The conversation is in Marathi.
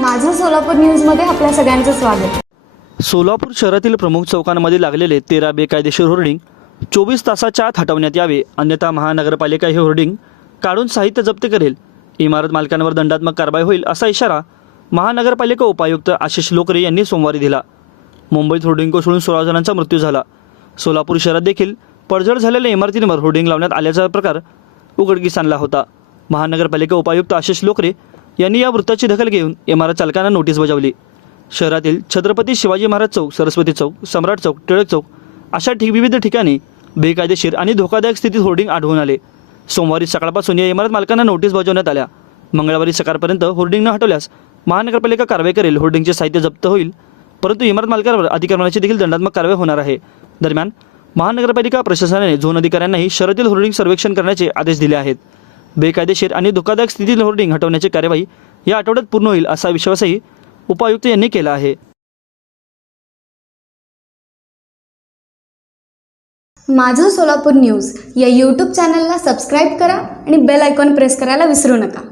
माझं सोलापूर न्यूजमध्ये आपल्या सगळ्यांचं स्वागत. सोलापूर शहरातील प्रमुख चौकांमध्ये लागलेले तेरा बेकायदेशीर होर्डिंग चोवीस तासाच्या आत हटवण्यात यावे अन्यथा महानगरपालिका हे होर्डिंग काढून साहित्य जप्त करेल. इमारत मालकांवर दंडात्मक कारवाई होईल असा इशारा महानगरपालिका उपायुक्त आशिष लोकरे यांनी सोमवारी दिला. मुंबईत होर्डिंग कोसळून सोळा जणांचा मृत्यू झाला. सोलापूर शहरात देखील पडझड झालेल्या इमारतींवर होर्डिंग लावण्यात आल्याचा प्रकार उघडकीस आणला होता. महानगरपालिका उपायुक्त आशिष लोकरे यांनी या वृत्ताची दखल घेऊन इमारत चालकांना नोटीस बजावली. शहरातील छत्रपती शिवाजी महाराज चौक सरस्वती चौक सम्राट चौक टिळक चौक अशा ठिक विविध ठिकाणी बेकायदेशीर आणि धोकादायक स्थितीत होर्डिंग आढळून आले. सोमवारी सकाळपासून या इमारत मालकांना नोटीस बजावण्यात आल्या. मंगळवारी सकाळपर्यंत होर्डिंग न हटवल्यास महानगरपालिका कारवाई करेल होर्डिंगचे साहित्य जप्त होईल परंतु इमारत मालकांवर अतिक्रमणाची देखील दंडात्मक कारवाई होणार आहे. दरम्यान महानगरपालिका प्रशासनाने झोन अधिकाऱ्यांनाही शहरातील होर्डिंग सर्वेक्षण करण्याचे आदेश दिले आहेत. बेकायदेशीर आणि धोकादायक स्थितीतील होर्डिंग हटवण्याची कार्यवाही या आठवड्यात पूर्ण होईल असा विश्वासही उपायुक्त यांनी केला आहे. माझं सोलापूर न्यूज या यूट्यूब चॅनलला सबस्क्राईब करा आणि बेल आयकॉन प्रेस करायला विसरू नका.